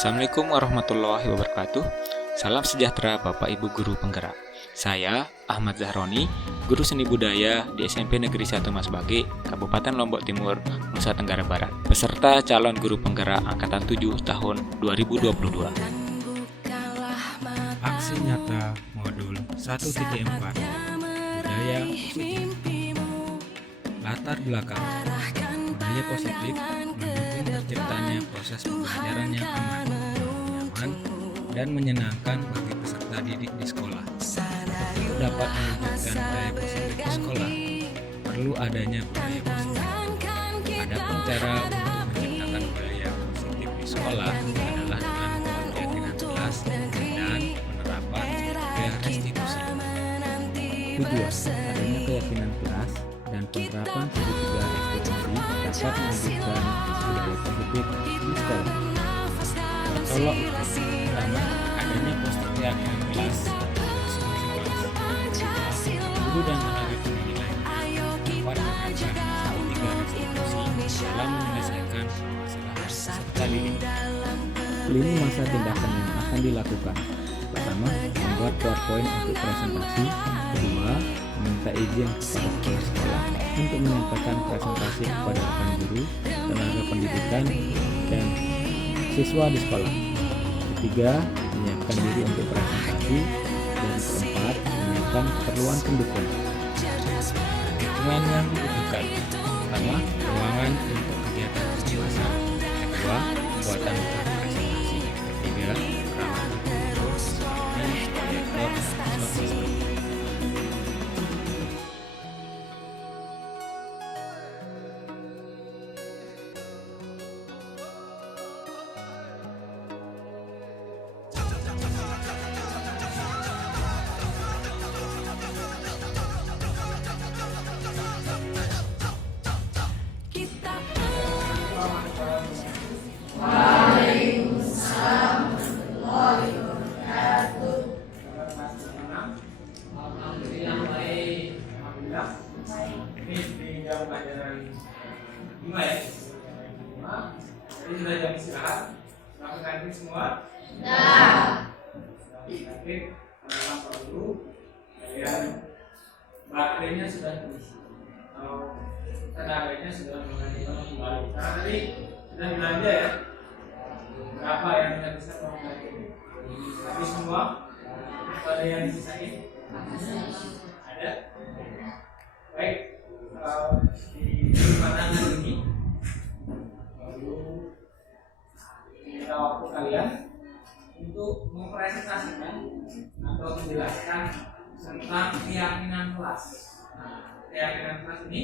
Assalamualaikum warahmatullahi wabarakatuh. Salam sejahtera Bapak Ibu Guru Penggerak. Saya Ahmad Zahroni, Guru Seni Budaya di SMP Negeri 1 Masbage, Kabupaten Lombok Timur, Nusa Tenggara Barat, peserta calon Guru Penggerak Angkatan 7 tahun 2022. Aksi nyata modul 1.4 Budaya positif. Latar belakang budaya positif mendukung terciptanya proses pembelajaran yang aman, nyaman, dan menyenangkan bagi peserta didik di sekolah. Untuk dapat mewujudkan budaya positif di sekolah, perlu adanya budaya positif. Adapun cara untuk menciptakan budaya positif di sekolah adalah dengan keyakinan kelas dan penerapan budaya restitusi. Tujuan adanya keyakinan kelas dan penerapan segitiga restitusi dapat mewujudkan budaya positif di sekolah. Tolok pertama, adanya positif keyakinan kelas guru dan tenaga pendidik lainnya dapat menerapkan segitiga restitusi dalam menyelesaikan permasalahan peserta didik. 5 masa tindakan yang akan dilakukan. Pertama, membuat PowerPoint untuk presentasi. Kedua, meminta izin kepada kepala sekolah untuk menyampaikan presentasi kepada rekan guru, tenaga pendidikan, dan siswa di sekolah. Ketiga, menyiapkan diri untuk presentasi. Dan keempat, menyiapkan keperluan pendukung. Ruangan yang dibutuhkan. Pertama, ruangan untuk kegiatan penjelasan. Kedua, pembuatan presentasi. Ketiga, perawatan guru seperti proyektor dan sound system. Ini di jam pelajaran 5 ya. 5. Jadi sudah jam istirahat. Sudah ke kantin semua? Sudah. Sudah ke kantin. Lapor dulu. Kemudian baterainya sudah terisi. Atau tenaganya sudah mulai kembali. Karena tadi sudah belanja ya. Berapa yang kita bisa menggunakan ini? Tapi semua ada yang disisain? Ada. Baik, di kesempatan ini lalu kita waktu kalian untuk mempresentasikan atau menjelaskan tentang keyakinan kelas. Nah, keyakinan kelas ini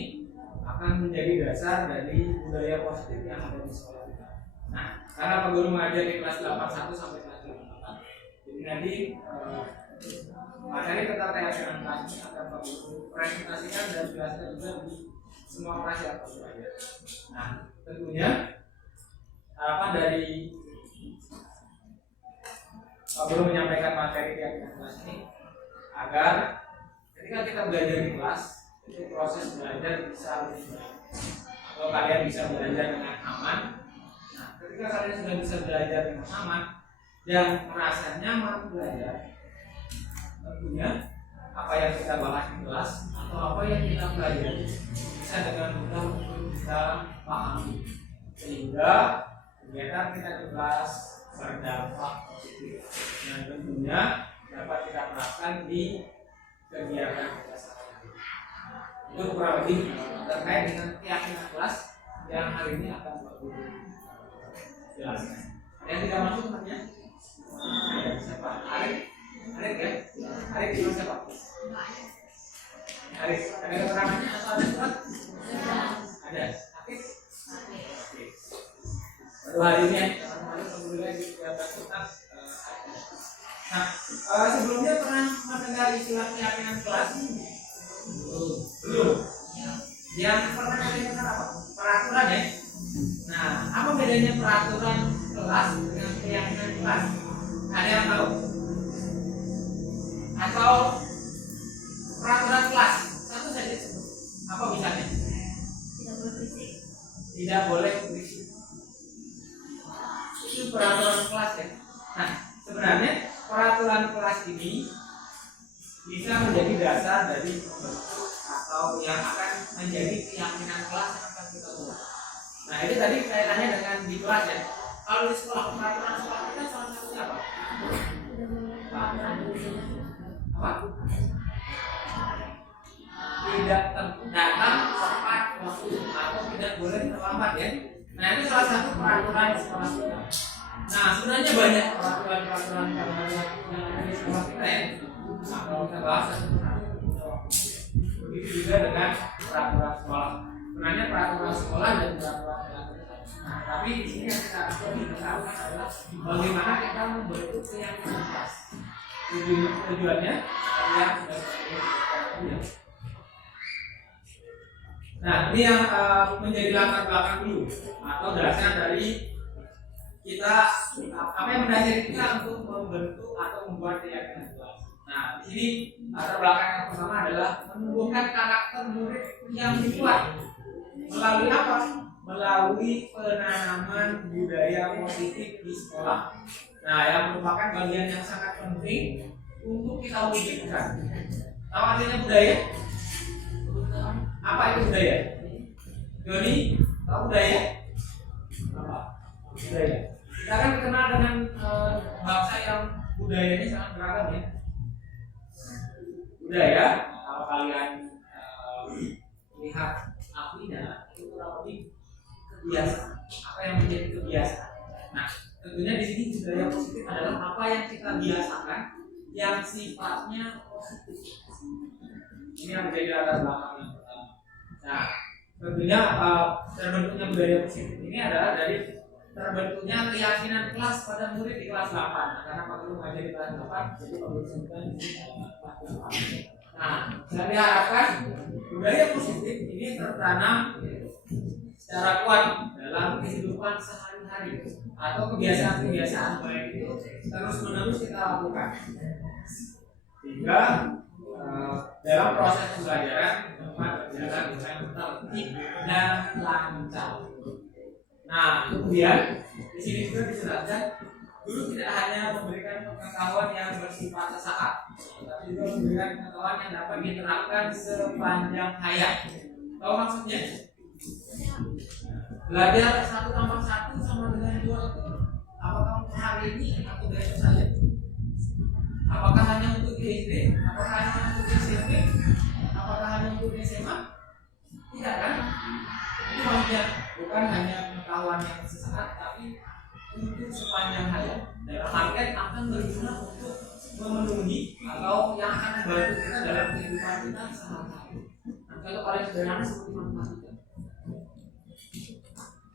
akan menjadi dasar dari budaya positif yang ada di sekolah kita. Nah, karena Pak Guru mengajar di kelas 81 sampai kelas 84, jadi nanti materi tentang keyakinan kelas ini akan Pak Guru presentasikan dan jelaskan juga di semua kelas yang Pak Guru ajar. Nah, tentunya harapan dari Pak Guru menyampaikan materi keyakinan kelas ini agar ketika kita belajar di kelas itu proses belajar bisa lebih baik atau kalian bisa belajar dengan aman. Nah, ketika kalian sudah bisa belajar dengan aman dan merasa nyaman belajar, tentunya apa yang kita bahas di kelas atau apa yang kita pelajari bisa dengan mudah untuk kita pahami sehingga kegiatan kita di kelas berdampak positif dan tentunya dapat kita terapkan di kegiatan kita sehari-hari. Itu kurang lebih terkait dengan keyakinan kelas yang hari ini akan Pak Guru jelaskan. Yang tidak masuk temannya? Ada siapa? Arif ya? Arif di mana Pak? Arif, ada keterangannya atau ada surat? Ada. Aktif? Aktif. Baru hari ini ya, teman-teman alhamdulillah di kegiatan kita. Nah, sebelumnya pernah mendengar istilah keyakinan kelas? Belum. Yang pernah mendengar apa? Peraturan ya? Nah, apa bedanya peraturan kelas dengan keyakinan kelas? Ada yang tahu? Atau peraturan kelas satu saja sebut apa misalnya? Tidak boleh berisik. Itu peraturan kelas ya. Nah, sebenarnya peraturan kelas ini bisa menjadi dasar dari pembentuk atau yang akan menjadi keyakinan kelas yang akan kita buat. Nah, itu tadi kaitannya dengan di kelas ya. Kalau di sekolah, peraturan sekolah kita salah satunya apa? Apa? Tidak datang tepat waktu atau tidak boleh terlambat ya. Nah, itu salah satu peraturan sekolah kita. Nah, sebenarnya banyak peraturan yang ada di sekolah kita ya. Nah, kalau kita bahas begitu juga dengan peraturan sekolah. Sebenarnya peraturan sekolah dan peraturan kelas. Nah, tapi di sini yang kita lakukan adalah bagaimana kita membentuk keyakinan kelas. Tujuannya yang sudah kita. Nah, ini yang menjadi latar belakang dulu atau dasar dari kita apa yang mendasari kita untuk membentuk atau membuat keyakinan kelas. Nah, di sini latar belakang yang pertama adalah menumbuhkan karakter murid yang kuat melalui apa? Melalui penanaman budaya positif di sekolah. Nah, yang merupakan bagian yang sangat penting untuk kita wujudkan. Tahu artinya budaya? Apa itu budaya? Joni, tahu budaya? Apa? Budaya. Kita kan dikenal dengan bangsa yang budayanya sangat beragam ya. Budaya, kalau kalian lihat artinya itu kurang lebih kebiasaan. Apa yang menjadi kebiasaan? Nah, tentunya di sini budaya positif adalah apa yang kita biasakan yang sifatnya positif. Ini yang menjadi latar belakang yang pertama. Nah, tentunya terbentuknya budaya positif ini adalah dari terbentuknya keyakinan kelas pada murid di kelas 8. Nah, karena Pak Guru mengajar di kelas 8, jadi Pak Guru sebutkan di sini kelas 8. Nah, saya diharapkan budaya positif ini tertanam secara kuat dalam kehidupan sehari-hari atau kebiasaan-kebiasaan baik itu terus-menerus kita lakukan sehingga dalam proses pembelajaran dapat berjalan dengan tertib dan lancar. Nah, kemudian di sini juga dijelaskan guru tidak hanya memberikan pengetahuan yang bersifat sesaat, tapi juga memberikan pengetahuan yang dapat diterapkan sepanjang hayat. Tahu maksudnya? Belajar 1+1 sama dengan 2 itu apakah untuk hari ini atau besok saja? Apakah hanya untuk di SD? Apakah hanya untuk di SMP? Apakah hanya untuk di SMA? Tidak kan? Itu maksudnya bukan hanya pengetahuan yang sesaat, tapi untuk sepanjang hayat. Dalam artian akan berguna untuk memenuhi atau yang akan membantu kita dalam kehidupan kita sehari-hari. Nah, kalau paling sederhana seperti matematika.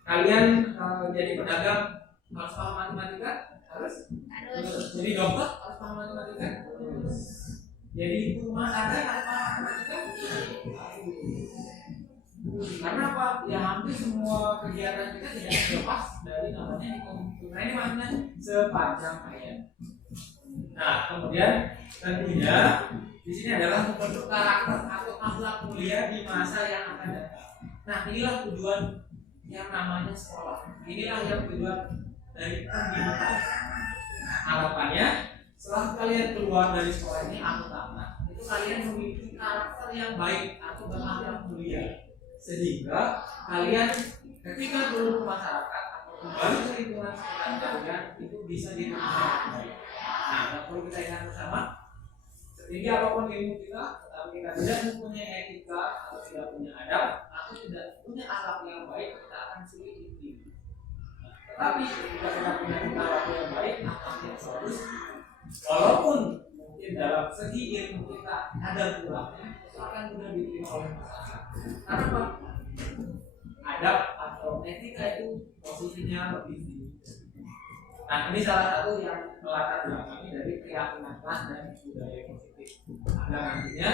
Kalian jadi pedagang harus paham matematika? Harus. Jadi dokter harus paham matematika? Jadi ibu rumah tangga harus paham matematika? Karena apa? Ya hampir semua kegiatan kita tidak lepas dari namanya hitung-hitung. Nah, ini maksudnya sepanjang hayat. Nah, kemudian tentunya di sini adalah membentuk karakter atau akhlak mulia di masa yang akan datang. Nah, inilah tujuan yang namanya sekolah. Inilah yang tujuan dari pendidikan. Harapannya setelah kalian keluar dari sekolah ini atau tamat, itu kalian memiliki karakter yang baik atau berakhlak mulia, sehingga kalian ketika turun ke masyarakat atau kembali ke lingkungan sekitar kalian itu bisa diterima baik. Nah, yang perlu kita ingat bersama, setinggi apapun ilmu kita, tetapi kita tidak mempunyai etika atau tidak punya adab atau tidak punya akhlak yang baik, kita akan sulit diterima. Tetapi jika kita punya akhlak yang baik, akhlak yang bagus, walaupun mungkin dalam segi ilmu kita ada kurangnya, itu akan mudah diterima oleh masyarakat. Karena apa? Adab atau etika itu posisinya lebih tinggi. Nah, ini salah satu yang melatar belakangi dari keyakinan kelas dan budaya positif. Agar nantinya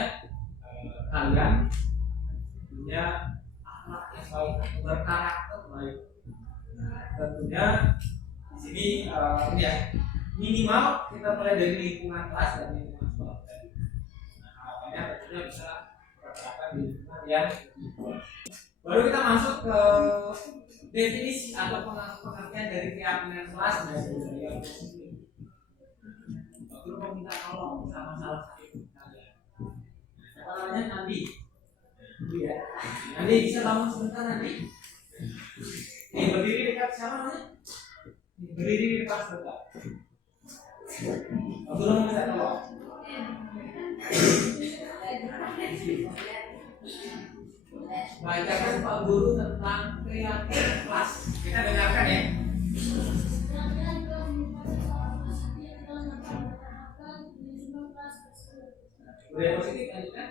kalian punya akhlak yang baik, berkarakter baik. Tentunya di sini ini ya, minimal kita mulai dari lingkungan kelas dan lingkungan sekolah tadi. Nah, harapannya tentunya bisa berkembang di lingkungan yang Baru kita masuk ke definisi atau pengertian dari keyakinan kelas dan budaya positif. Guru mau minta tolong sama salah satu kalian. Apa namanya? Nandi. Iya. Nandi bisa bangun sebentar Nandi. Berdiri dekat siapa namanya? Berdiri di dekat sebentar. Guru mau minta tolong. Bacakan Pak Guru tentang keyakinan kelas. Kita dengarkan ya. Budaya positif lanjutkan.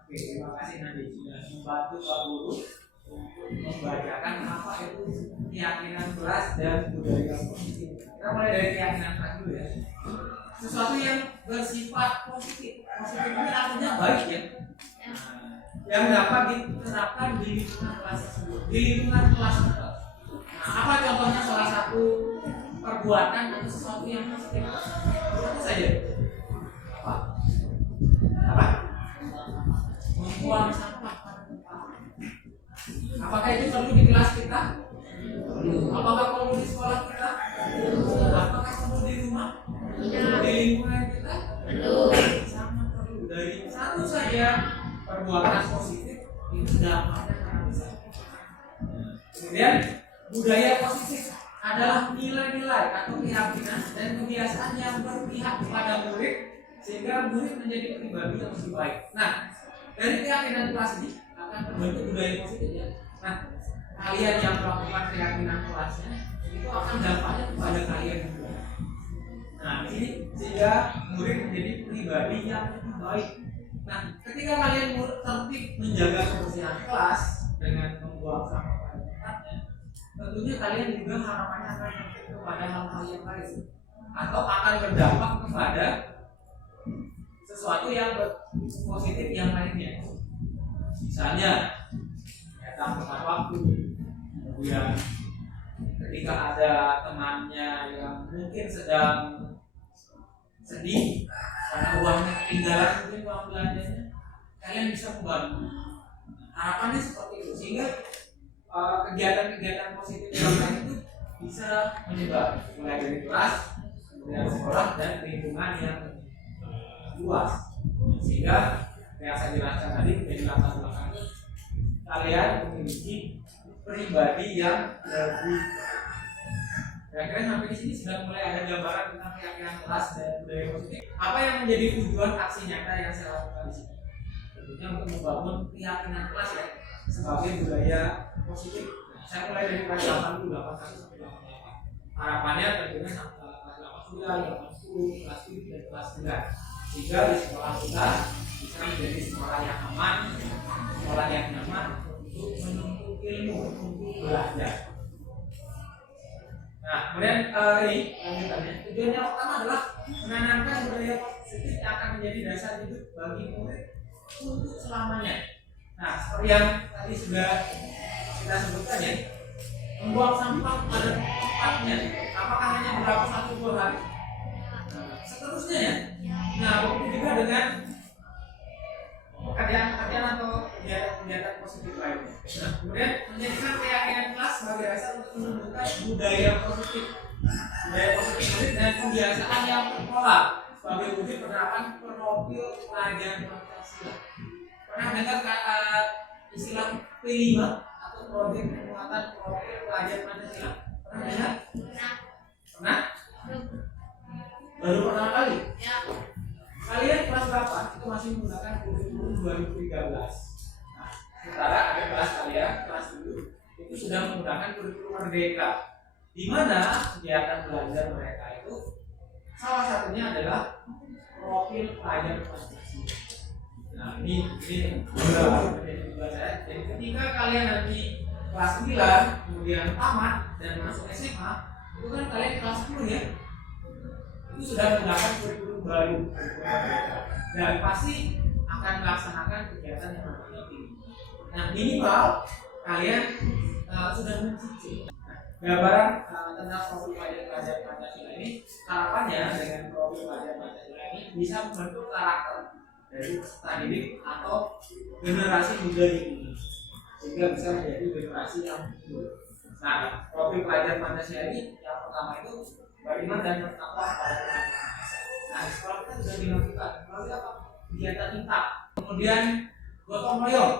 Oke, terima kasih Nandi sudah membantu Pak Guru untuk membacakan apa itu keyakinan kelas dan budaya positif. Kita mulai dari keyakinan kelas dulu ya. Sesuatu yang bersifat positif. Positif ini artinya baik ya. Yang dapat diterapkan di lingkungan kelas tersebut. Di lingkungan kelas tersebut. Nah, apa contohnya salah satu perbuatan atau sesuatu yang positif? Itu saja. Apa? Membuang sampah pada tempat. Apakah itu perlu di kelas kita? Apakah perlu di sekolah kita? Apakah perlu di rumah? Di lingkungan kita? Sangat perlu. Dari satu saja perbuatan positif itu dampaknya sangat besar. Kemudian budaya positif adalah nilai-nilai atau keyakinan dan kebiasaan yang berpihak kepada murid sehingga murid menjadi pribadi yang lebih baik. Nah, dari keyakinan kelas ini akan terbentuk budaya positif ya. Nah, kalian yang melakukan keyakinan kelasnya itu akan dampaknya kepada kalian juga. Nah, di sini sehingga murid menjadi pribadi yang lebih baik. Nah, ketika kalian tertib menjaga kebersihan kelas dengan membuang sampah pada tempatnya, tentunya kalian juga harapannya akan tertib kepada hal-hal yang lain atau akan berdampak kepada sesuatu yang positif yang lainnya. Misalnya datang tepat waktu, kemudian ketika ada temannya yang mungkin sedang sedih karena uangnya ketinggalan, mungkin uang belanjanya, kalian bisa membantu. Harapannya seperti itu sehingga kegiatan-kegiatan positif yang lain itu bisa menyebar mulai dari kelas, kemudian sekolah dan lingkungan yang luas, sehingga yang saya jelaskan tadi menjadi latar belakang itu kalian memiliki pribadi yang lebih. Kira-kira sampai di sini sudah mulai ada gambaran tentang keyakinan kelas dan budaya positif. Apa yang menjadi tujuan aksi nyata yang saya lakukan di sini? Tentunya untuk membangun keyakinan kelas ya sebagai budaya positif. Saya mulai dari kelas 8 dulu, 81 sampai 88. Harapannya tentunya sampai kelas 8 sudah, 10, kelas 7 dan kelas 9. Sehingga di sekolah kita bisa menjadi sekolah yang aman, sekolah yang nyaman untuk menuntut ilmu, untuk belajar. Nah, kemudian ini lanjutannya. Tujuan yang pertama adalah menanamkan budaya positif yang akan menjadi dasar hidup bagi murid untuk selamanya. Nah, seperti yang tadi sudah kita sebutkan ya, membuang sampah pada tempatnya. Apakah hanya berlaku 1-2 hari? Seterusnya ya. Nah, begitu juga dengan pekerjaan-pekerjaan atau kegiatan-kegiatan positif lainnya. Nah, kemudian menjadikan keyakinan kelas sebagai dasar untuk menumbuhkan budaya positif murid dan kebiasaan yang terpola sebagai wujud penerapan profil pelajar Pancasila. Pernah dengar istilah P5 atau proyek penguatan profil pelajar Pancasila? Pernah dengar? Pernah? Baru pertama kali? Ya. Kalian kelas berapa? Itu masih menggunakan kurikulum 2013. Nah, sementara ada kelas kalian, kelas dulu itu sudah menggunakan kurikulum Merdeka, di mana kegiatan belajar mereka itu salah satunya adalah profil pelajar Pancasila. Nah, ini juga menjadi tujuan saya. Jadi ketika kalian nanti kelas 9 kemudian tamat dan masuk SMA, itu kan kalian kelas 10 ya. Itu sudah menggunakan kurikulum baru dan pasti akan melaksanakan kegiatan yang namanya ini. Nah, minimal kalian sudah mencicil. Nah, gambaran tentang profil pelajar Pancasila ini. Harapannya dengan profil pelajar Pancasila ini bisa membentuk karakter dari peserta didik atau generasi muda ini, sehingga bisa menjadi generasi yang unggul. Nah, profil pelajar Pancasila ini yang pertama itu beriman dan bertakwa pada Tuhan. Nah, di sekolah kita sudah dilakukan melalui apa? Kegiatan ITA. Kemudian gotong royong.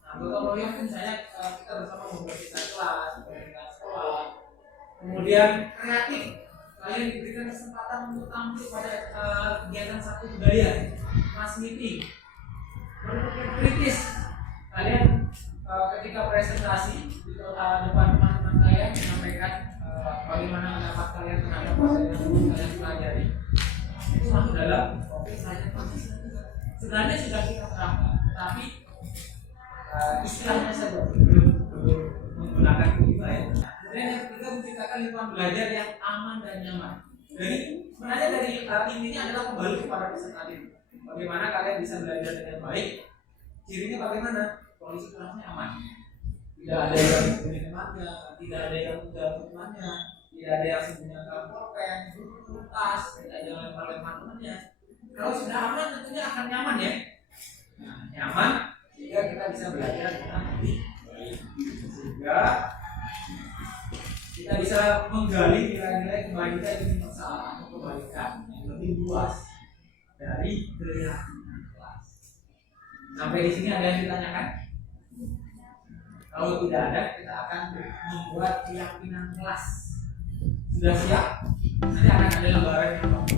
Nah, gotong royong itu misalnya kita bersama membersihkan kelas, membersihkan sekolah. Kemudian kreatif. Kalian diberikan kesempatan untuk tampil pada kegiatan satu budaya, mass meeting. Berpikir kritis. Kalian ketika presentasi di depan teman-teman kalian menyampaikan bagaimana pendapat kalian terhadap materi yang kalian pelajari, itu masuk dalam profil pelajar Pancasila juga. Sebenarnya sudah kita terapkan, tapi istilahnya saja belum menggunakan itu ya. Kemudian yang ketiga, menciptakan lingkungan belajar yang aman dan nyaman. Jadi sebenarnya dari intinya adalah kembali kepada peserta didik. Bagaimana kalian bisa belajar dengan baik? Cirinya bagaimana? Kondisi kelasnya aman. Tidak ada yang sembunyi temannya, tidak ada yang udah temannya, tidak ada yang sembunyikan pulpen, kertas, tidak ada yang lempar-lempar temannya. Kalau sudah aman tentunya akan nyaman ya. Nah, nyaman sehingga kita bisa belajar dengan lebih baik. Sehingga kita bisa menggali nilai-nilai kebaikan universal atau kebaikan yang lebih luas dari keyakinan kelas. Sampai di sini ada yang ditanyakan? Kalau tidak ada, kita akan membuat keyakinan kelas. Sudah siap? Nanti akan ada lembaran yang bagus.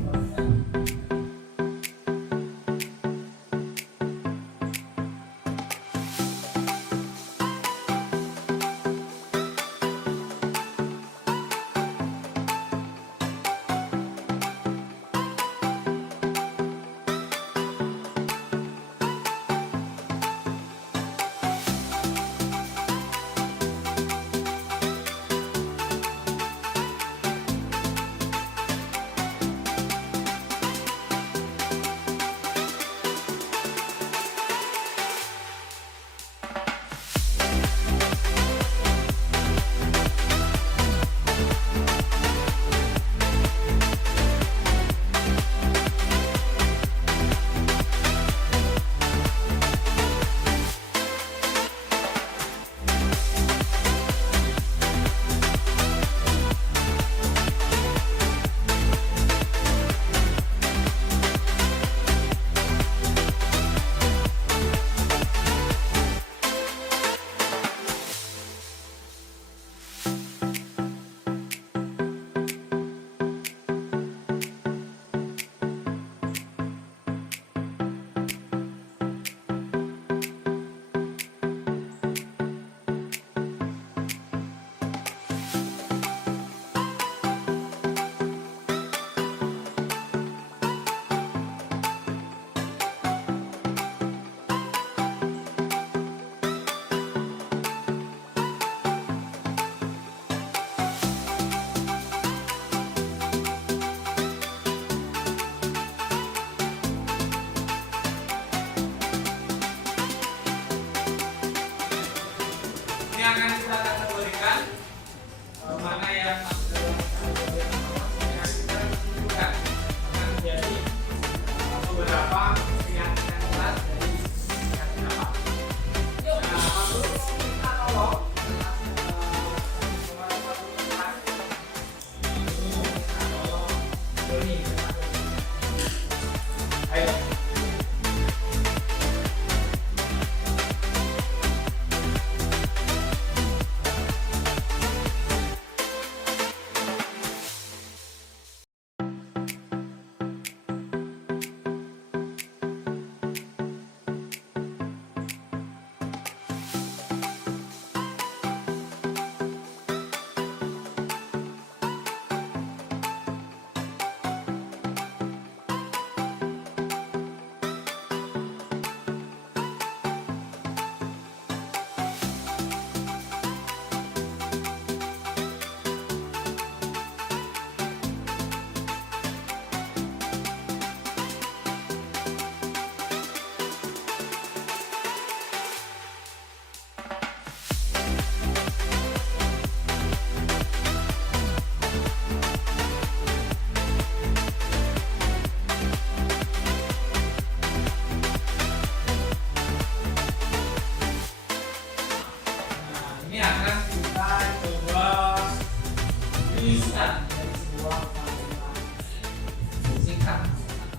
Ini akan kita kategorikan mana yang masuk dalam kategori yang pertama, yang kita tentukan akan menjadi beberapa keyakinan kelas dari keyakinan apa. Nah, lalu kita tolong ayo.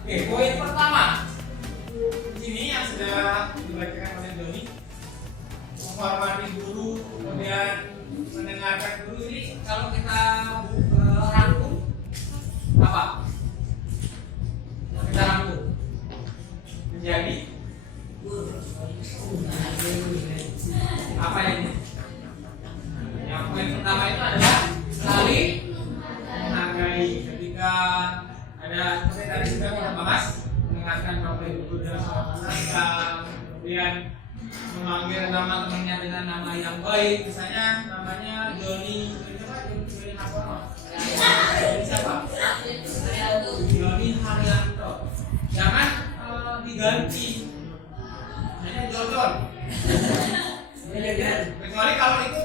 Oke, poin pertama. Ini yang sudah dibacakan oleh Doni, menghormati guru, kemudian mendengarkan guru. Ini kalau kita rangkum apa? Kita rangkum menjadi apa ini? Yang poin pertama itu adalah saling menghargai. Ketika ada seperti tadi sudah kita bahas, mengingatkan Bapak Ibu guru dalam salam, kemudian memanggil nama temannya dengan nama yang baik, misalnya namanya Joni, Joni Haryanto. Siapa? Joni Haryanto. Jangan diganti, hanya Jojon. Kecuali kalau itu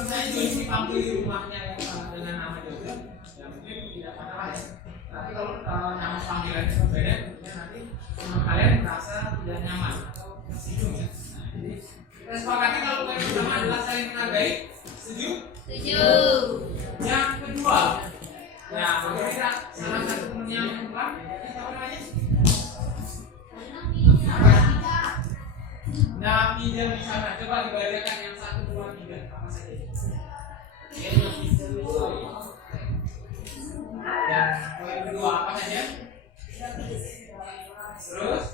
misalnya Joni dipanggil di rumahnya dengan nama Jojon, ya mungkin tidak masalah ya. Tapi kalau nama panggilannya berbeda, tentunya nanti kalian merasa tidak nyaman atau tersinggung ya. Jadi kita sepakati kalau poin pertama adalah saling menghargai. Setuju? Setuju. Yang kedua, ya kita salah satu teman yang perempuan, siapa namanya? Nafida misalnya, coba dibacakan yang 1, 2, 3 apa saja? Dan poin kedua apa saja? Terus?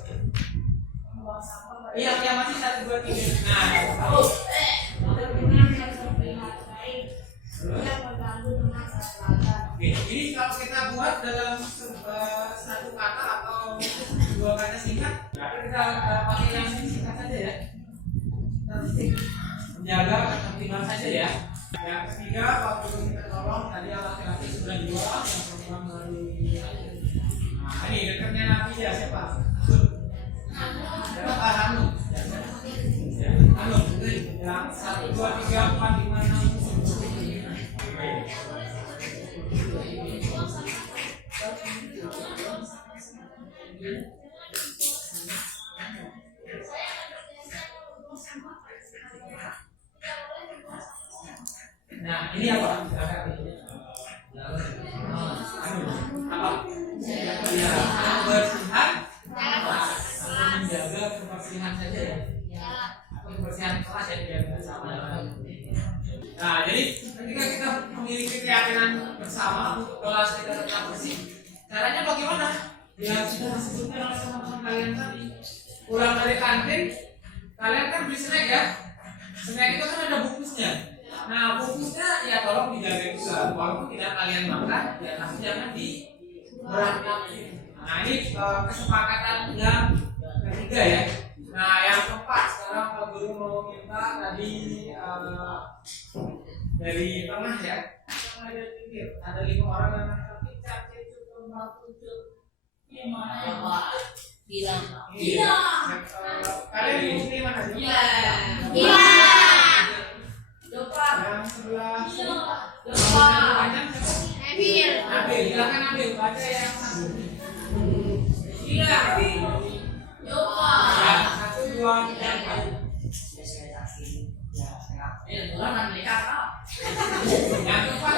Iya, masih 1, 2, 3. Nah, terus? Oke, ini kalau kita buat dalam satu kata atau 2 kata singkat, berarti kita pakai yang singkat saja ya. Menjaga ketertiban saja ya. Yang ketiga, waktu kita tolong tadi yang laki-laki sudah dibawa, yang perempuan baru. Nah, ini dekatnya Nabi ya siapa? Siapa? Hanum. Hanum. Yang 1, 2, 3, 4, 5, 6. Nah, ini apa? Apa? Ya, kebersihan. Menjaga kebersihan saja ya. Atau kebersihan kelas ya biar bersama. Nah, jadi ketika kita memiliki keyakinan bersama untuk kelas kita tetap bersih, caranya bagaimana? Ya sudah disebutkan oleh teman-teman kalian tadi. Pulang dari kantin, kalian kan beli snack ya. Snack itu kan ada bungkusnya. Nah, bungkusnya ya tolong dijaga juga. Walaupun tidak kalian makan, ya tapi jangan diberantakin. Nah, ini kesepakatan yang ketiga ya. Nah, yang keempat sekarang Pak Guru mau minta tadi dari tengah ya. Tengah dari pinggir ada 5 orang yang tapi cacing cukup 47. Gimana ya Pak? Bilang. Iya. Kalian di mana? Iya. Yang sebelah Nabil, silakan Nabil, baca yang 1. Iya. Yang 1, 2, 3. Yang keempat.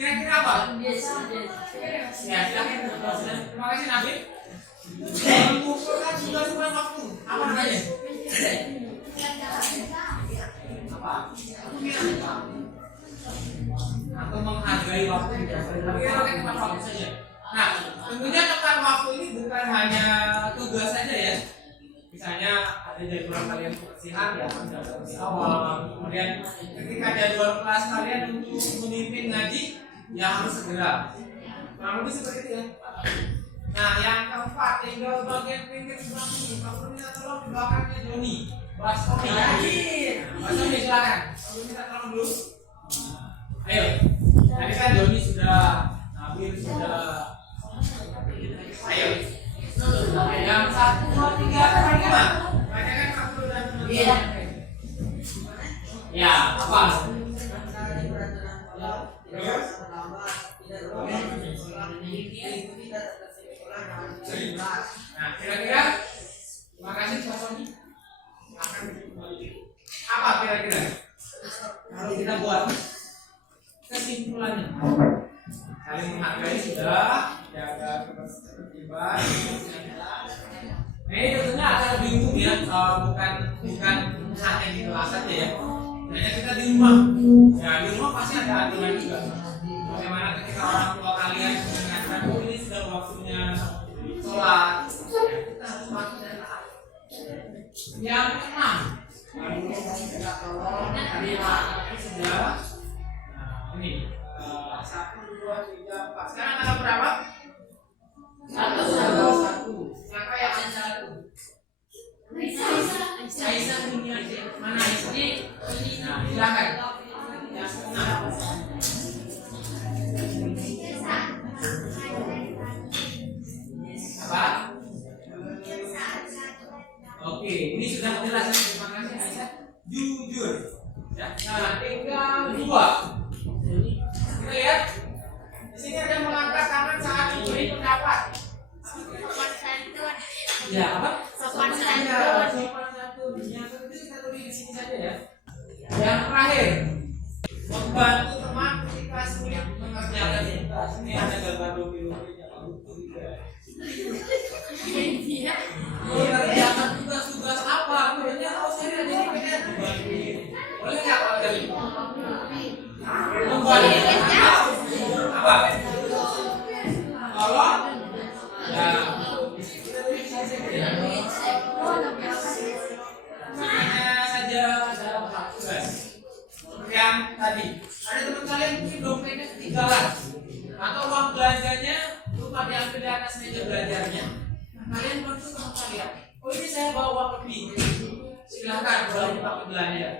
Kira-kira apa? Ya, silakan. Terima kasih Nabil. Mengumpulkan juga waktu. Apa namanya? Apa? Atau menghargai waktu. Tapi kita pakai tepat waktu saja. Nah, tentunya tepat waktu ini bukan hanya tugas saja ya. Misalnya ada jadwal kalian kebersihan ya, jadwal di awal. Kemudian ketika jadwal kelas kalian untuk memimpin ngaji, ya harus segera. Kurang lebih seperti itu ya. Nah, yang keempat tinggal bagian pinggir sebelah ini. Kalau minta tolong di belakangnya Joni. Mas Tommy. Mas Tommy silakan. Kalau minta tolong dulu. Ayo. Tadi kan Joni sudah, Nabil sudah. Ayo. Yang 1, 2, 3, 5. Bacakan waktu dan Iya. Ya, apa? Terus? Nah, kira-kira terima kasih Pak Sony. Apa kira-kira kalau kita buat kesimpulannya. Saling menghargai sudah, jaga ketertiban. Nah, ini tentunya akan bingung ya, bukan hanya di kelas saja ya. Hanya kita di rumah. Ya di rumah pasti ada aturan juga. Bagaimana ketika orang tua kalian mengatakan, oh ini sudah waktunya sholat, ya, kita harus patuh dan taat. Yang keenam, kita tolong terima sudah. Nah ini 1, 2, 3, 4. Sekarang tanggal berapa? 1. Siapa yang ada 1? Aisyah punya mana Aisyah? Nah silakan. Yang keenam. Apa? Oke, ini sudah jelas. Terima kasih Aisyah. Jujur. Ya. Nah, tinggal 2. Kita lihat. Di sini ada mengangkat tangan saat diberi pendapat. Ya, apa? Sopan santun. Yang penting kita tulis di sini saja ya. Yang terakhir, membantu teman ketika sulit mengerjakan tugas. Ini ada gambar dompet-dompetnya Pak Buku juga. Mengerjakan tugas-tugas apa? Kemudian harus saya ada ini pengen dibantuin. Boleh nggak Pak Dari? Membantu apa? Kalau ya kita tulis saja ya. Hanya saja dalam tugas. Yang tadi ada teman kalian mungkin dompetnya ketinggalan atau uang belanjanya lupa diambil di atas meja belajarnya. Kalian bantu teman kalian. Oh ini saya bawa uang lebih. Silakan bawa pakai belanja.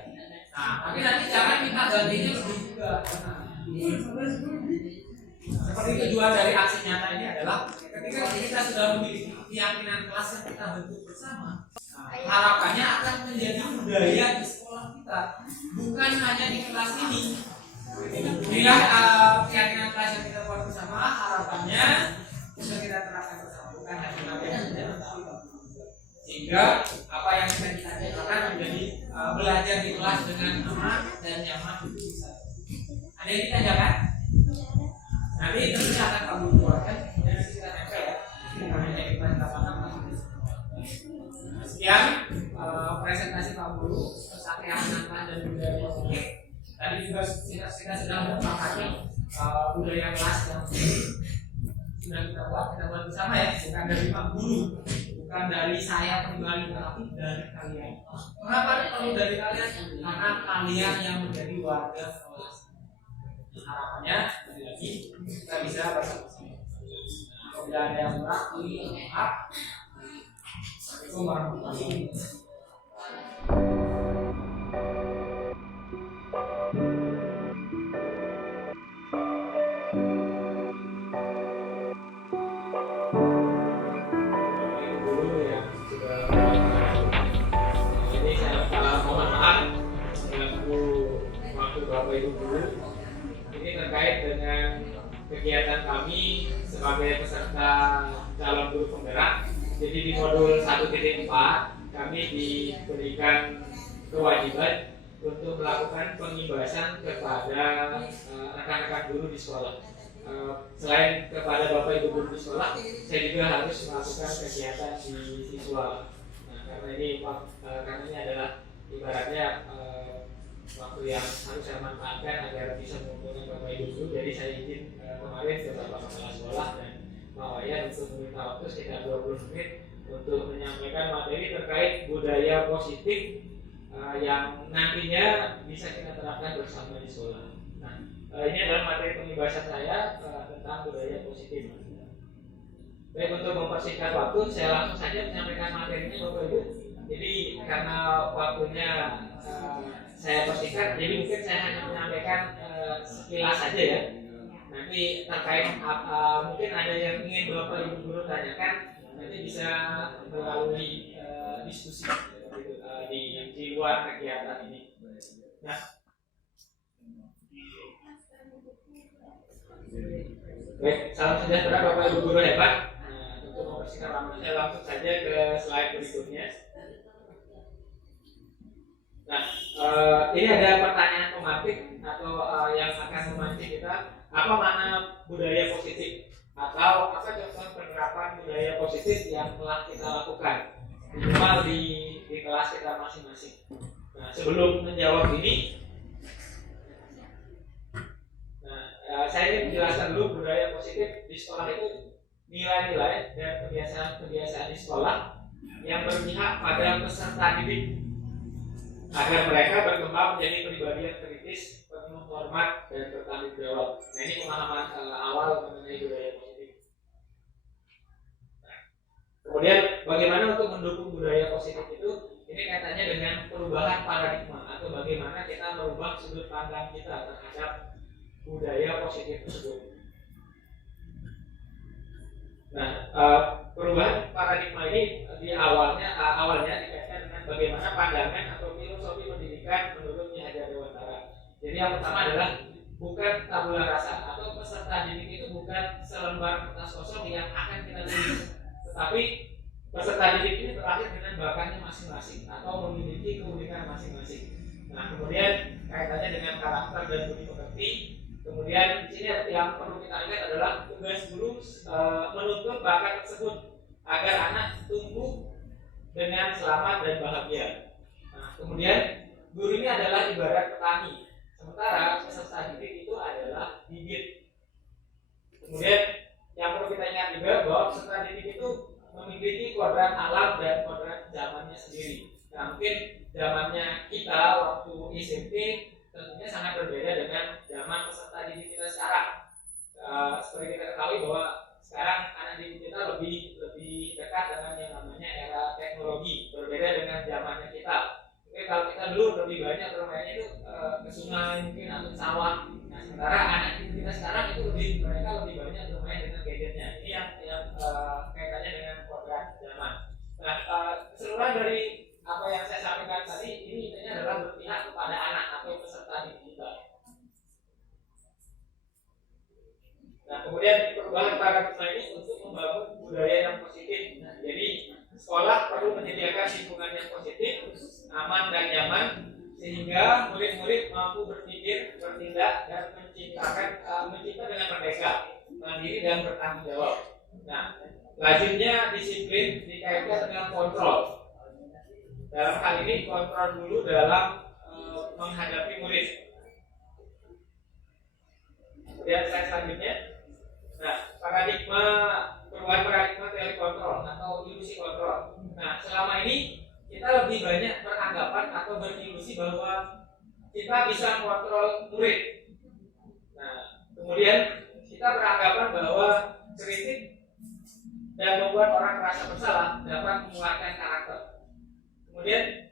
Nah, tapi nanti jangan minta gantinya lebih juga. Seperti tujuan dari aksi nyata ini adalah ketika kita sudah memiliki keyakinan kelas yang kita bentuk bersama, harapannya akan menjadi budaya di sekolah kita, bukan hanya di kelas ini. Bila keyakinan kelas yang kita buat bersama, harapannya bisa kita terapkan bersama, bukan hanya di sehingga apa yang kita cita-citakan menjadi belajar di kelas dengan aman dan nyaman itu bisa. Ada yang ditanyakan? Nanti tentunya akan kamu buatkan dan kita tempel ya. Karena jadi lapangan masih. Sekian presentasi Pak Guru kesatriaan dan budaya positif. Tadi juga kita sudah menyepakati budaya kelas yang sudah kita buat bersama ya, bukan dari Pak Guru, bukan dari saya pribadi, tapi dari kalian. Kenapa kalau dari kalian? Karena kalian yang menjadi warga kelas. Harapannya lagi kita bisa bersama-sama. Apabila ada yang kurang, maaf. Assalamualaikum warahmatullahi wabarakatuh. Bapak Ibu Guru, ini terkait dengan kegiatan kami sebagai peserta calon guru penggerak. Jadi di modul 1.4 kami diberikan kewajiban untuk melakukan pengibasan kepada rekan-rekan guru di sekolah. Selain kepada Bapak Ibu Guru di sekolah, saya juga harus melakukan kegiatan di siswa. Nah, karena ini adalah ibaratnya waktu yang harus saya manfaatkan agar bisa mengumpulkan Bapak Ibu Guru. Jadi saya izin kemarin ke Bapak Kepala Sekolah dan Pak Wayan untuk meminta waktu sekitar 20 menit untuk menyampaikan materi terkait budaya positif yang nantinya bisa kita terapkan bersama di sekolah. Nah, ini adalah materi pembahasan saya tentang budaya positif. Baik, untuk mempersingkat waktu, saya langsung saja menyampaikan materinya Bapak Ibu. Jadi karena waktunya saya persingkat, jadi mungkin saya hanya menyampaikan sekilas saja ya. Nanti terkait mungkin ada yang ingin Bapak Ibu Guru tanyakan, nanti bisa melalui diskusi di luar kegiatan ini. Nah, baik, salam sejahtera Bapak Ibu Guru hebat. Untuk mempersingkat waktu, saya langsung saja ke slide berikutnya. Nah, ini ada pertanyaan tematik atau yang akan memancing kita apa mana budaya positif atau apa contoh penerapan budaya positif yang telah kita lakukan minimal di kelas kita masing-masing. Nah, sebelum menjawab ini, saya ingin menjelaskan dulu budaya positif di sekolah itu nilai-nilai dan kebiasaan-kebiasaan di sekolah yang berpihak pada peserta didik agar mereka berkembang menjadi pribadi yang kritis, penuh hormat dan bertanggung jawab. Nah, ini pemahaman awal mengenai budaya positif. Nah, kemudian bagaimana untuk mendukung budaya positif itu? Ini kaitannya dengan perubahan paradigma atau bagaimana kita merubah sudut pandang kita terhadap budaya positif tersebut. Nah, perubahan paradigma ini di awalnya dikaitkan dengan bagaimana pandangan atau filosofi pendidikan menurut Ki Hajar Dewantara. Jadi yang pertama adalah bukan tabula rasa atau peserta didik itu bukan selembar kertas kosong yang akan kita tulis, tetapi peserta didik ini terakhir dengan bakatnya masing-masing atau memiliki keunikan masing-masing. Nah, kemudian kaitannya dengan karakter dan budi pekerti. Kemudian di sini yang perlu kita ingat adalah tugas guru menuntut bakat tersebut agar anak tumbuh dengan selamat dan bahagia. Nah, kemudian guru ini adalah ibarat petani, sementara peserta didik itu adalah bibit. Kemudian yang perlu kita ingat juga bahwa peserta didik itu memiliki kodrat alam dan kodrat zamannya sendiri. Nah, mungkin zamannya kita waktu SMP tentunya sangat berbeda dengan zaman peserta didik kita sekarang. Seperti kita ketahui bahwa sekarang anak didik kita lebih dekat dengan yang namanya era teknologi, berbeda dengan zamannya kita. Mungkin kalau kita dulu lebih banyak bermainnya itu ke sungai mungkin atau sawah. Nah, sementara anak didik kita sekarang itu mereka lebih banyak bermain dengan gadgetnya. Ini yang kaitannya dengan kodrat zaman. Nah, keseluruhan dari apa yang saya sampaikan tadi ini intinya adalah berpihak kepada anak atau peserta didik kita. Nah, kemudian perubahan paradigma ini untuk membangun budaya yang positif. Nah, jadi sekolah perlu menyediakan lingkungan yang positif, aman dan nyaman sehingga murid-murid mampu berpikir, bertindak dan mencipta dengan merdeka, mandiri dan bertanggung jawab. Nah, lazimnya disiplin dikaitkan dengan kontrol. Dalam hal ini kontrol dulu dalam menghadapi murid. Kemudian slide selanjutnya. Nah, perubahan paradigma teori kontrol atau ilusi kontrol. Nah, selama ini kita lebih banyak beranggapan atau berilusi bahwa kita bisa mengontrol murid. Nah, kemudian kita beranggapan bahwa kritik dan membuat orang merasa bersalah dapat menguatkan karakter. Kemudian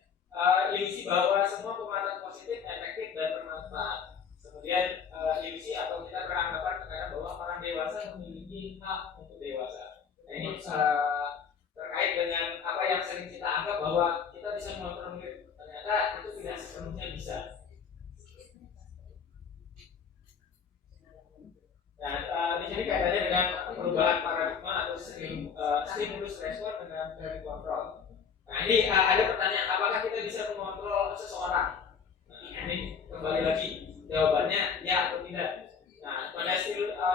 ilusi bahwa semua pemantauan positif efektif dan bermanfaat. Kemudian ilusi atau kita beranggapan terkadang bahwa orang dewasa memiliki hak untuk dewasa. Nah, ini terkait dengan apa yang sering kita anggap bahwa kita bisa mengontrol murid. Ternyata itu tidak sepenuhnya bisa. Nah, di sini kaitannya dengan perubahan paradigma atau stimulus respon dengan teori kontrol. Nah, ini ada pertanyaan, apakah kita bisa mengontrol seseorang? Nah, ini kembali lagi jawabannya ya atau tidak. Nah, pada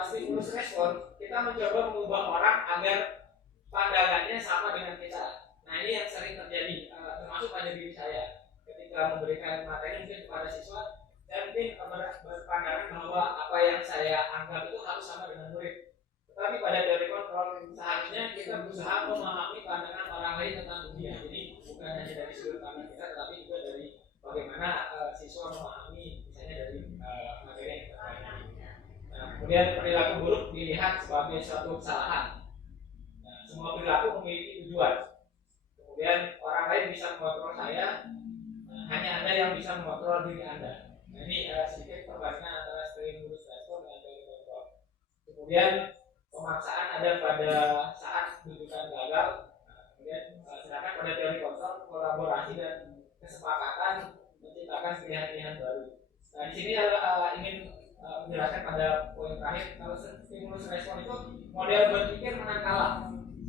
stimulus respon kita mencoba mengubah orang agar pandangannya sama dengan kita. Nah, ini yang sering terjadi, termasuk pada diri saya. Ketika memberikan materi mungkin kepada siswa, saya mungkin berpandangan bahwa apa yang saya anggap itu harus sama dengan murid. Tetapi pada teori kontrol seharusnya kita berusaha memahami pandangan orang lain tentang dunia. Jadi bukan hanya dari sudut pandang kita, tetapi juga dari bagaimana siswa memahami misalnya dari materi yang kita pelajari. Nah, kemudian perilaku buruk dilihat sebagai suatu kesalahan. Nah, semua perilaku memiliki tujuan. Kemudian orang lain bisa mengontrol saya, hanya Anda yang bisa mengontrol diri Anda. Nah, ini sedikit perbandingan antara stimulus respon dengan teori kontrol. Kemudian pemaksaan ada pada saat rujukan gagal. Nah, kemudian sedangkan pada teori kontrol kolaborasi dan kesepakatan menciptakan pilihan-pilihan baru. Nah, di sini ingin menjelaskan pada poin terakhir, kalau stimulus respon itu model berpikir menang kalah.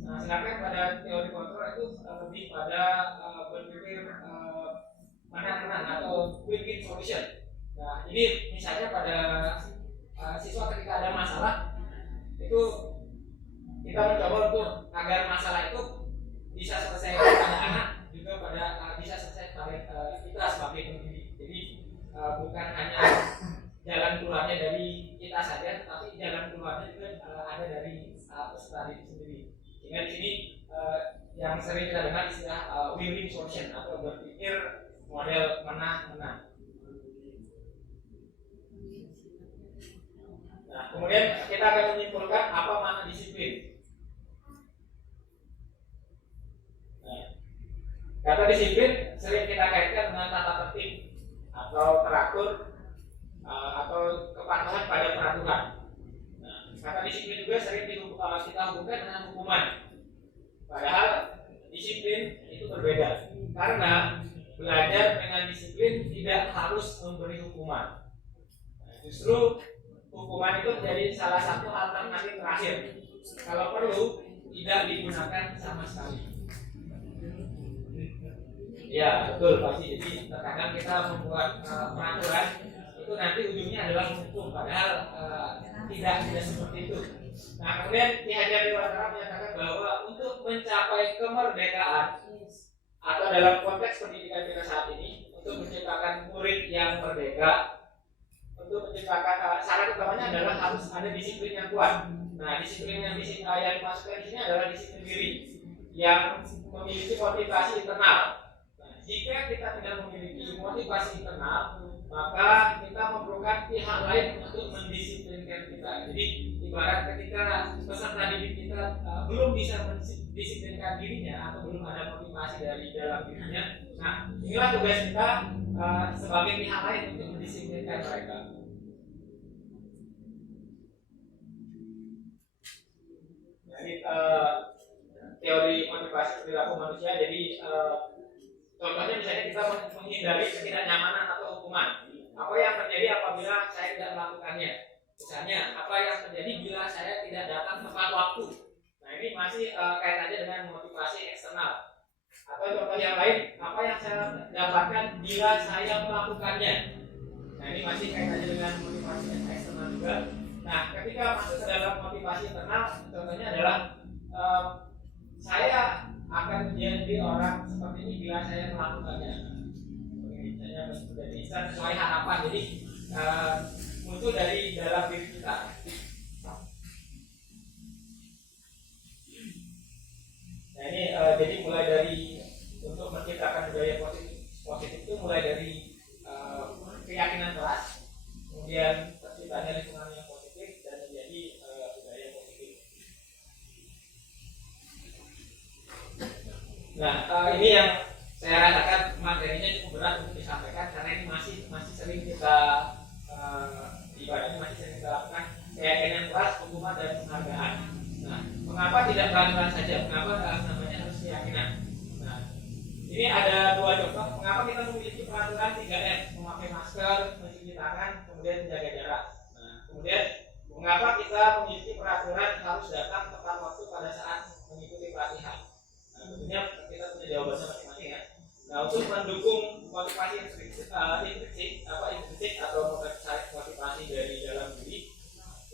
Nah, sedangkan pada teori kontrol itu lebih pada berpikir menang-menang atau win-win solution. Nah, ini misalnya pada siswa ketika ada masalah itu kita mencoba untuk agar masalah itu bisa selesai pada anak juga pada bisa selesai pada kita sebagai pendidik. Jadi bukan hanya jalan keluarnya dari kita saja, tapi jalan keluarnya juga ada dari peserta didik sendiri. Sehingga di sini yang sering kita dengar istilah win-win solution atau berpikir model menang-menang. Nah, kemudian kita akan menyimpulkan apa makna disiplin. Nah, kata disiplin sering kita kaitkan dengan tata tertib atau teratur atau kepatuhan pada peraturan. Nah, kata disiplin juga sering kita hubungkan dengan hukuman. Padahal disiplin itu berbeda, karena belajar dengan disiplin tidak harus memberi hukuman. Nah, justru hukuman itu menjadi salah satu alternatif terakhir. Kalau perlu, tidak digunakan sama sekali. Ya, betul pasti. Jadi terkadang kita membuat peraturan itu nanti ujungnya adalah hukum, padahal tidak seperti itu. Nah, kemudian Ki Hajar Dewantara menyatakan bahwa untuk mencapai kemerdekaan atau dalam konteks pendidikan kita saat ini, untuk menciptakan murid yang merdeka, untuk menciptakan syarat utamanya adalah harus ada disiplin yang kuat. Nah, disiplin yang dimasukkan di sini adalah disiplin diri yang memiliki motivasi internal. Nah, jika kita tidak memiliki motivasi internal, maka kita memerlukan pihak lain untuk mendisiplinkan kita. Jadi ibarat ketika peserta didik kita belum bisa mendisiplinkan dirinya atau belum ada motivasi dari dalam dirinya, nah inilah tugas kita sebagai pihak lain untuk mendisiplinkan mereka. Jadi teori motivasi perilaku manusia. Jadi contohnya misalnya kita menghindari ketidaknyamanan atau hukuman. Apa yang terjadi apabila saya tidak melakukannya? Misalnya, apa yang terjadi bila saya tidak datang tepat waktu? Nah, ini masih kaitannya dengan motivasi eksternal. Atau contoh yang lain, apa yang saya dapatkan bila saya melakukannya? Nah, ini masih kaitannya dengan motivasi eksternal juga. Nah, ketika masuk ke dalam motivasi internal, contohnya adalah saya akan menjadi orang seperti ini bila saya melakukannya. Misalnya menjadi sesuai harapan. Jadi muncul dari dalam diri kita. Nah, ini jadi mulai dari untuk menciptakan budaya positif itu mulai dari keyakinan kelas, kemudian terciptanya lingkungan yang positif dan menjadi budaya positif. Nah, ini yang saya rasakan materinya cukup berat untuk disampaikan karena ini masih sering kita ibaratnya masih sering kita lakukan keyakinan kelas, hukuman dan penghargaan. Nah, mengapa tidak pelan-pelan saja? Mengapa namanya harus keyakinan? Nah, ini ada dua contoh. Mengapa kita memiliki peraturan 3M, memakai masker, mencuci tangan, kemudian menjaga jarak. Nah, kemudian mengapa kita memiliki peraturan harus datang tepat waktu pada saat mengikuti pelatihan? Nah, tentunya kita punya jawabannya masing-masing ya. Nah, untuk mendukung motivasi intrinsik atau motivasi dari dalam diri,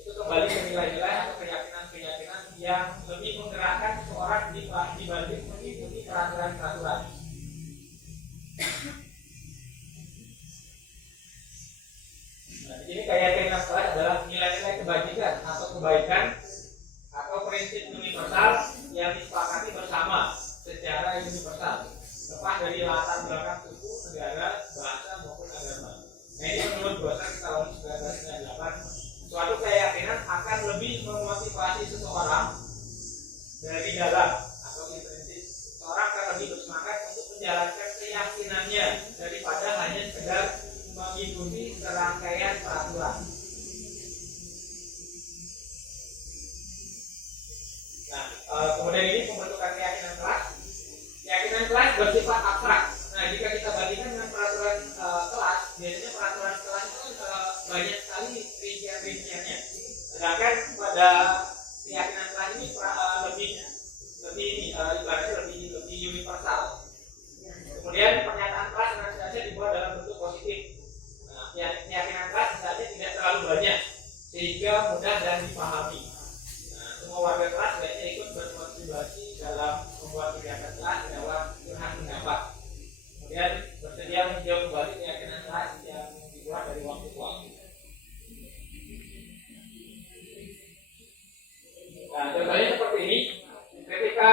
itu kembali ke nilai-nilai atau keyakinan-keyakinan yang lebih menggerakkan seseorang dibanding mengikuti peraturan-peraturan. Nah, di sini keyakinan kelas adalah nilai-nilai kebajikan atau kebaikan atau prinsip universal yang disepakati bersama secara universal, lepas dari latar belakang suku, negara, bahasa maupun agama. Nah, ini menurut Bosan tahun 1998, suatu keyakinan akan lebih memotivasi seseorang dari dalam atau intrinsik. Seseorang akan lebih bersemangat untuk menjalankan keyakinannya daripada hanya sekedar mengikuti serangkaian peraturan. Nah, kemudian ini pembentukan keyakinan kelas. Keyakinan kelas bersifat abstrak. Nah, jika kita bandingkan dengan peraturan kelas, biasanya peraturan kelas itu banyak sekali rincian-rinciannya. Sedangkan pada keyakinan kelas ini ibaratnya lebih universal. Kemudian pernyataan kelas nanti dibuat dalam bentuk positif. Nah, keyakinan kelas misalnya tidak terlalu banyak sehingga mudah dan dipahami. Nah, semua warga kelas sebaiknya ikut berkontribusi dalam membuat kegiatan kelas lewat curhat pendapat. Kemudian bersedia meninjau kembali keyakinan kelas yang dibuat dari waktu ke waktu. Nah, contohnya seperti ini. Ketika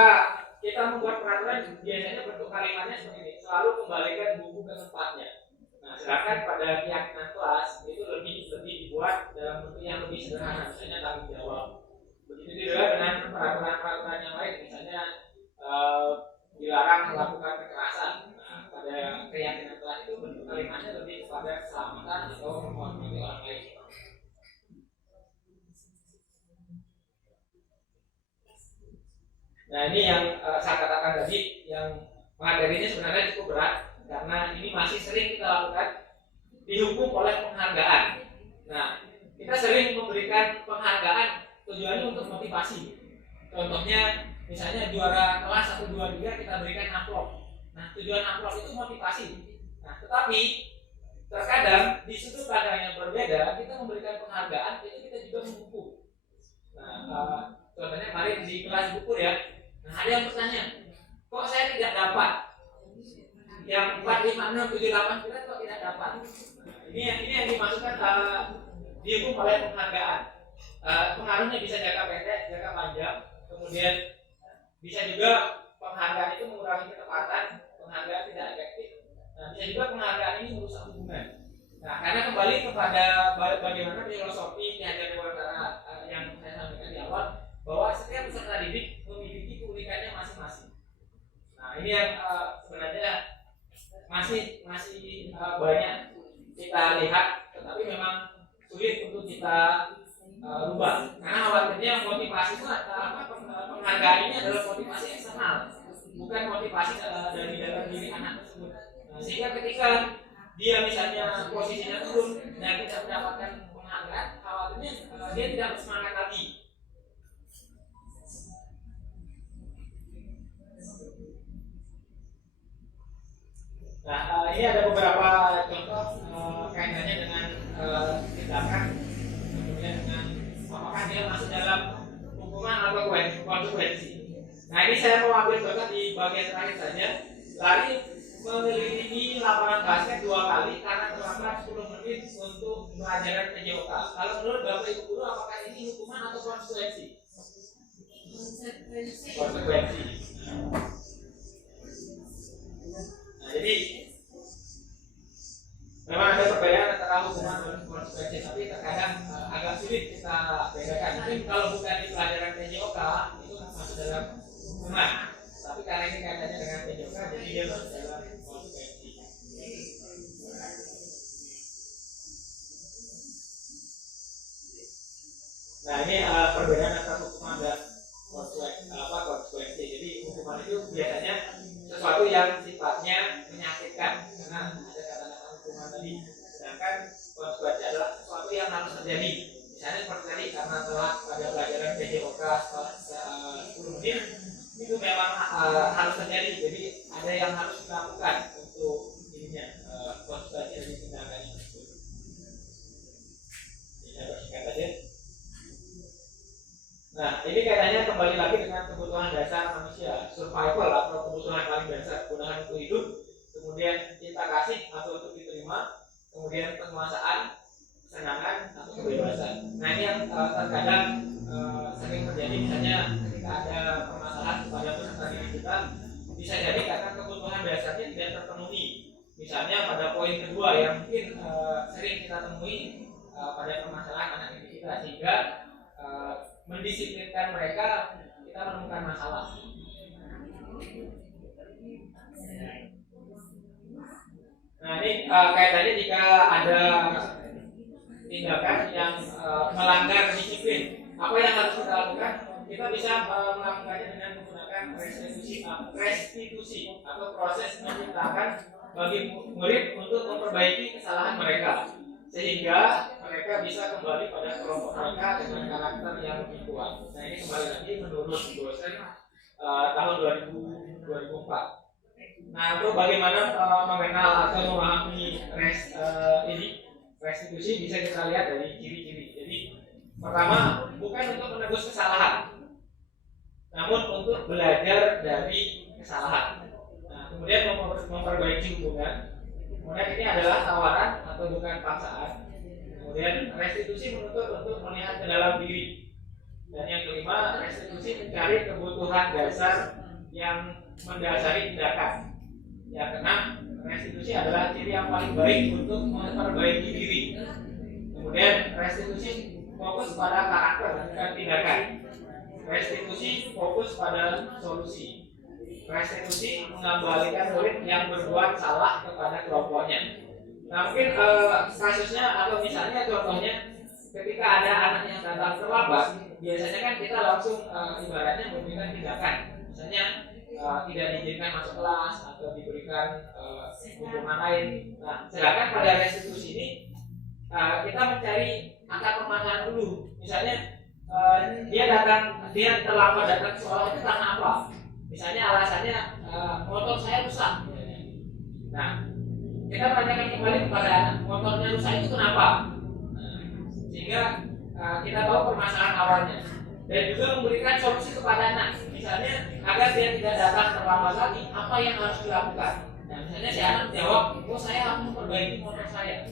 kita membuat peraturan, biasanya bentuk kalimatnya seperti ini: selalu kembalikan buku ke tempatnya. Nah, sedangkan pada keyakinan kelas itu lebih dibuat dalam bentuk yang lebih sederhana, misalnya tanggung jawab. Begitu juga dengan peraturan-peraturan yang lain, misalnya dilarang melakukan kekerasan. Nah, pada keyakinan kelas itu bentuk kalimatnya lebih kepada keselamatan atau menghormati orang lain. Nah, ini yang saya katakan tadi, yang materinya sebenarnya cukup berat karena ini masih sering kita lakukan, dihukum oleh penghargaan. Nah, kita sering memberikan penghargaan tujuannya untuk motivasi. Contohnya, misalnya juara kelas 1, 2, 3 kita berikan amplop. Nah, tujuan amplop itu motivasi. Nah, tetapi terkadang di sudut pandang yang berbeda, kita memberikan penghargaan itu kita juga menghukum. Nah, contohnya kemarin di kelas buku ya. Nah, ada yang bertanya, kok saya tidak dapat? Yang 4, 5, 6, 7, 8, 9 kok tidak dapat? Ini yang dimaksudkan dihukum oleh penghargaan. Pengaruhnya bisa jangka pendek, jangka panjang. Kemudian bisa juga penghargaan itu mengurangi ketepatan, penghargaan tidak efektif. Nah, bisa juga penghargaan ini merusak hubungan. Nah, karena kembali kepada bagaimana filosofi Ki Hajar Dewantara yang saya sampaikan di awal, bahwa setiap peserta didik memiliki keunikannya masing-masing. Nah, ini yang sebenarnya masih banyak kita lihat, tetapi memang sulit untuk kita rubah. Karena khawatirnya motivasi itu penghargaan ini adalah motivasi eksternal, bukan motivasi dari dalam diri anak tersebut. Nah, sehingga ketika dia misalnya posisinya turun dan tidak mendapatkan penghargaan, khawatirnya dia tidak bersemangat lagi. Nah, ini ada beberapa contoh kaitannya dengan tindakan, kemudian dengan apakah dia masuk dalam hukuman atau konsekuensi. Nah, ini saya mau ambil contoh di bagian terakhir saja. Lari mengelilingi lapangan basket 2 kali karena terlambat 10 menit untuk pelajaran PJOK. Kalau menurut Bapak Ibu Guru, apakah ini hukuman atau konsekuensi? Konsekuensi. Nah, jadi memang ada perbedaan antara hukuman dan konsekuensi, tapi terkadang agak sulit kita bedakan. Mungkin kalau bukan di pelajaran PJOK itu masuk dalam hukuman, tapi karena ini kaitannya dengan PJOK, jadi dia masuk dalam konsekuensi. Nah, ini perbedaan antara hukuman dan konsekuensi. Jadi hukuman itu biasanya sesuatu yang sifatnya menyakitkan karena ada kata-kata hukuman tadi, sedangkan konsekuensi adalah sesuatu yang harus terjadi. Misalnya seperti tadi, karena telah pada pelajaran PJOK 10 menit itu memang harus terjadi, jadi ada yang harus dilakukan untuk ininya, konsekuensi dari tindakannya tersebut. Ini saya bersingkat aja. Nah, ini kaitannya kembali lagi dengan kebutuhan dasar manusia, survival atau kebutuhan paling dasar, kebutuhan untuk hidup, kemudian cinta kasih atau untuk diterima, kemudian penguasaan, kesenangan atau kebebasan. Nah, ini yang terkadang sering terjadi, misalnya ketika ada permasalahan kepada peserta didik kita, bisa jadi karena kebutuhan dasarnya tidak terpenuhi. Misalnya pada poin kedua yang mungkin sering kita temui pada permasalahan anak didik kita, sehingga mendisiplinkan mereka, kita menemukan masalah. Nah, ini kaitannya jika ada tindakan yang melanggar disiplin, apa yang harus kita lakukan? Kita bisa melakukannya dengan menggunakan restitusi atau proses menciptakan bagi murid untuk memperbaiki kesalahan mereka, sehingga mereka bisa kembali pada kelompok mereka dengan karakter yang lebih kuat. Nah, ini kembali lagi menurut dosen tahun 2004. Nah, untuk bagaimana mengenal atau memahami ini, Restitusi bisa kita lihat dari ciri-ciri. Jadi pertama, bukan untuk menebus kesalahan, namun untuk belajar dari kesalahan. Nah, kemudian memperbaiki hubungan. Kemudian ini adalah tawaran atau bukan paksaan. Kemudian restitusi menuntut untuk melihat ke dalam diri. Dan yang kelima, restitusi mencari kebutuhan dasar yang mendasari tindakan. Yang keenam, restitusi adalah ciri yang paling baik untuk memperbaiki diri. Kemudian restitusi fokus pada karakter bukan tindakan. Restitusi fokus pada solusi. Restitusi mengembalikan murid yang berbuat salah kepada kelompoknya. Nah, mungkin kasusnya atau misalnya contohnya ketika ada anak yang datang terlambat, biasanya kan kita langsung ibaratnya memberikan tindakan. Misalnya tidak diizinkan masuk kelas atau diberikan hukuman lain. Nah, sedangkan pada restitusi ini kita mencari akar permasalahan dulu. Misalnya dia terlambat datang ke sekolah itu karena apa? Misalnya alasannya motor saya rusak. Nah, kita tanyakan kembali kepada anak, motornya rusak itu kenapa? Sehingga kita tahu permasalahan awalnya. Dan juga memberikan solusi kepada anak. Misalnya agar dia tidak datang terlambat lagi, apa yang harus dilakukan? Nah, misalnya si anak menjawab, oh saya harus memperbaiki motor saya.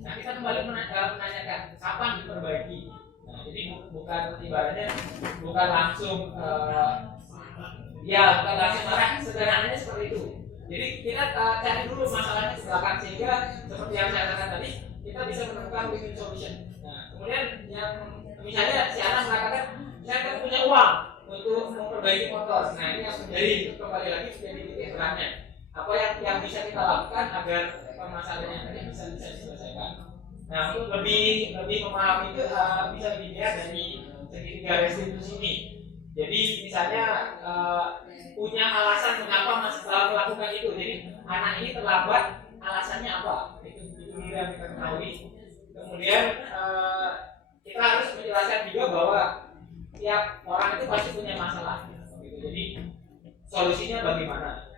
Nah, kita kembali menanyakan kapan diperbaiki. Nah, jadi bukan ibaratnya bukan langsung bukan langsung marah, sederhananya seperti itu. Jadi kita cari dulu masalahnya ke belakang sehingga seperti yang saya katakan tadi, kita bisa menemukan win-win solution. Nah, kemudian yang misalnya si anak mengatakan saya kan punya uang untuk memperbaiki motor. Nah, ini yang menjadi kembali lagi menjadi titik beratnya. Apa yang bisa kita lakukan agar permasalahan ini bisa diselesaikan. Nah, untuk lebih memahami itu bisa dilihat dari segitiga restitusi ini. Jadi misalnya punya alasan mengapa melakukan itu. Jadi anak ini terlambat, alasannya apa? Itu dulu yang kita ketahui. Kemudian kita harus menjelaskan juga bahwa tiap orang itu pasti punya masalah. Jadi solusinya bagaimana?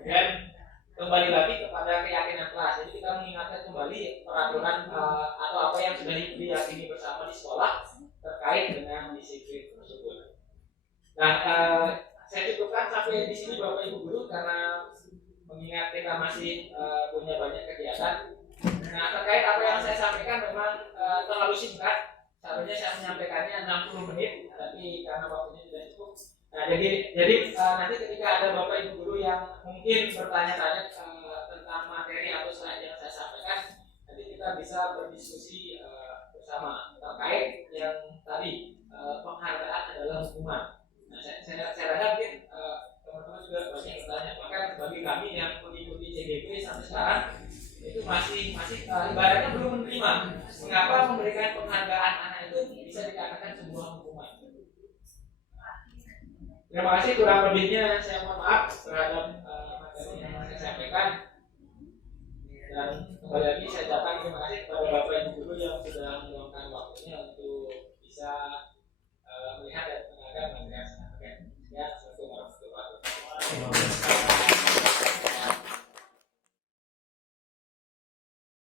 Dan kembali lagi kepada keyakinan kelas. Jadi kita mengingatkan kembali peraturan atau apa yang sudah diyakini bersama di sekolah terkait dengan disiplin tersebut. Nah, saya cukupkan sampai di sini Bapak Ibu Guru karena mengingat kita masih punya banyak kegiatan. Nah, terkait apa yang saya sampaikan memang terlalu singkat. Seharusnya saya menyampaikannya 60 menit, tapi karena waktunya tidak cukup. Nah, jadi nanti ketika ada Bapak Ibu Guru yang mungkin bertanya-tanya tentang materi atau slide yang saya sampaikan, nanti kita bisa berdiskusi bersama terkait yang tadi penghargaan adalah hukuman. Nah, saya rasa mungkin teman-teman juga banyak yang bertanya. Bahkan bagi kami yang mengikuti CGP sampai sekarang itu masih ibaratnya belum menerima mengapa memberikan penghargaan anak itu bisa dikatakan sebuah hukuman. Terima kasih, kurang lebihnya saya mohon maaf terhadap materi yang saya sampaikan. Dan kembali lagi saya ucapkan terima kasih kepada Bapak Ibu Guru yang sudah meluangkan waktunya untuk bisa